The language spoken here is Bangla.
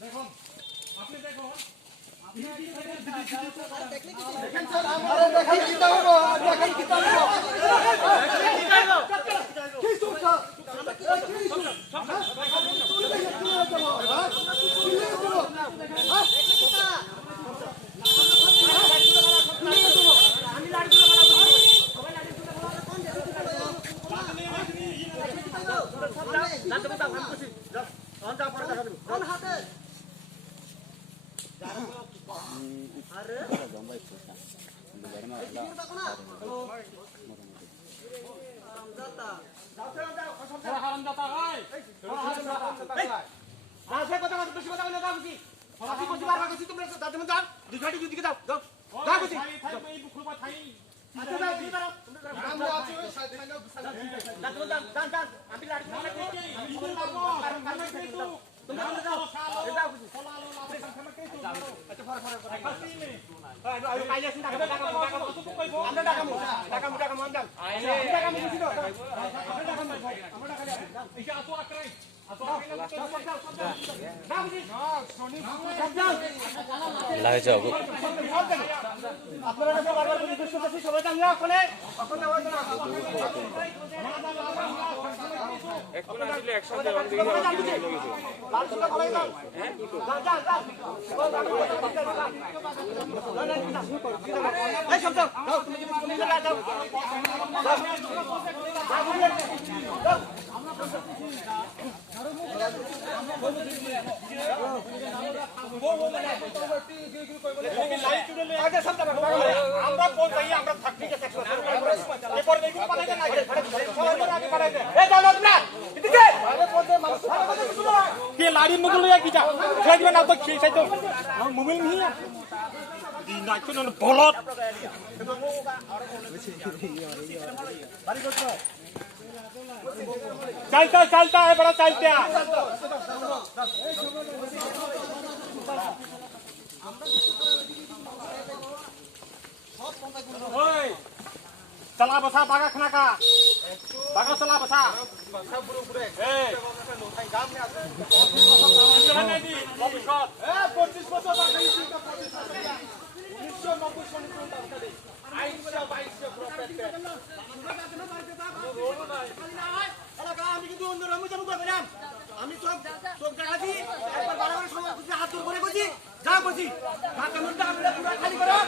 দেখুন আপনি দেখুন লাগে যাব এখন আসলে একসাথে অন দিকে আমরা কোন যাই আমরা থাকি ঠিক আছে এরপর দেখি পাঠাইতে না সবাই আগে পাঠাইতে এই দাও না এদিকে আরে বলতে মানুষ কে লাড়ি মুগল লইয়া কি যা খাই দিবেন না তো খেয়ে খাই তো মোবাইল নি দি নাই তো না বলত चलता है बड़ा चलते हैं चला बसा बागा खाना का बागा चला बसा আমি কিন্তু অন্য রকম যাবো করবেন আমি চোখ দেখাচ্ছি একবার বারবার সময় হাত দূর করে বলছি যা বলছি খালি করো